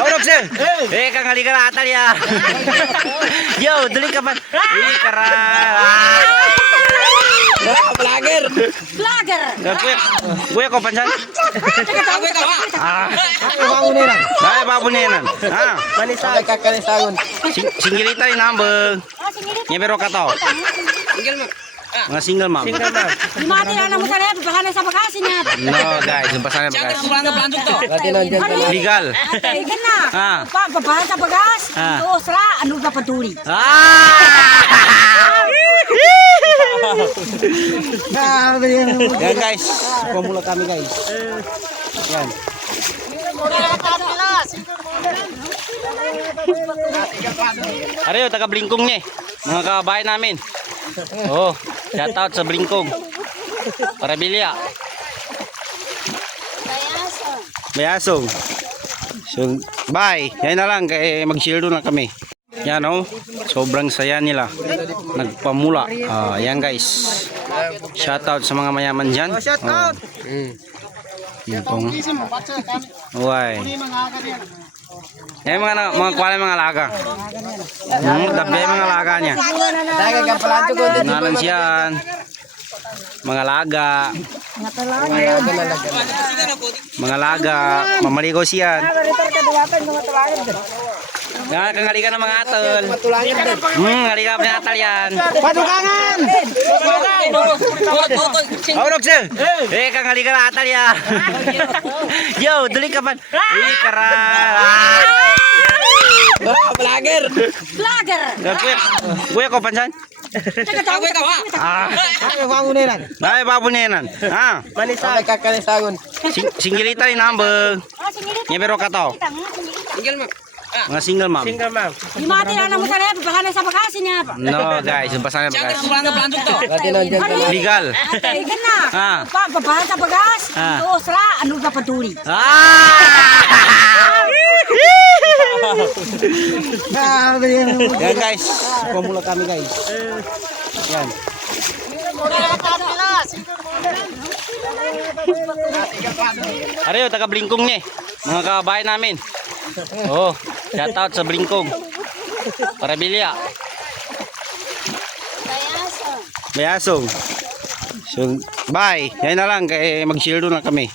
Aurok sir. Kang halika na atal ya. Yo, dali ka ba? Kara. Vlogger. Gue ko pansan. Dai babu nenan. Manisa kakalisagon. Singgilita ni nambeng. Nyebero kato. Mga single mom. Mati na mo sana bahala sa bagasin niya. No guys, yung pasangan bagas. Legal. Ikan na. Bahala sa bagas. Terus lah anu ba peduli. Yan guys, pemula kami guys. Yan. Ariyo, taga Blingkong nih, mga kabayan namin. Oh, shout out sa Blingkong. Para bilya. Bayasong. So, bye. Yan na lang, kaya mag-shield na kami. Yan oh, sobrang saya nila. Nagpamula. Yan guys. Shout out sa mga mayaman dyan. Shout out. Itong. Uy. Eh mga kuwala mga alaga. Gabi mga alaga niya. Nalang siyan. Mga alaga. Mga alaga. Mamaligo siyan. Yan, kangalika ng mga atol. Ngalika ng atal yan. Padukangan! Aurok sir. Kangalika ng atal yan. Yo, dali ka ba? Kara. Vlogger. Gue ko pansan. Dai babu nenan. Manisa kakalisagon. Singgilita ni nambeng. Nyebero kato. Mga single mom. Mati na mo sana bahala sa bagasin niya. No guys, yung pasangan bagas. Legal. Ikan na. Bahala sa bagas. Terus lah anu ba peduli. Yan guys, pemula kami guys. Yan. Ariyo, taga Blingkong nih, mga kabayan namin. Oh, shout out sa Blingkong. Para bilya. Bayasong. So, bye. Yan na lang, kaya mag-shield na kami.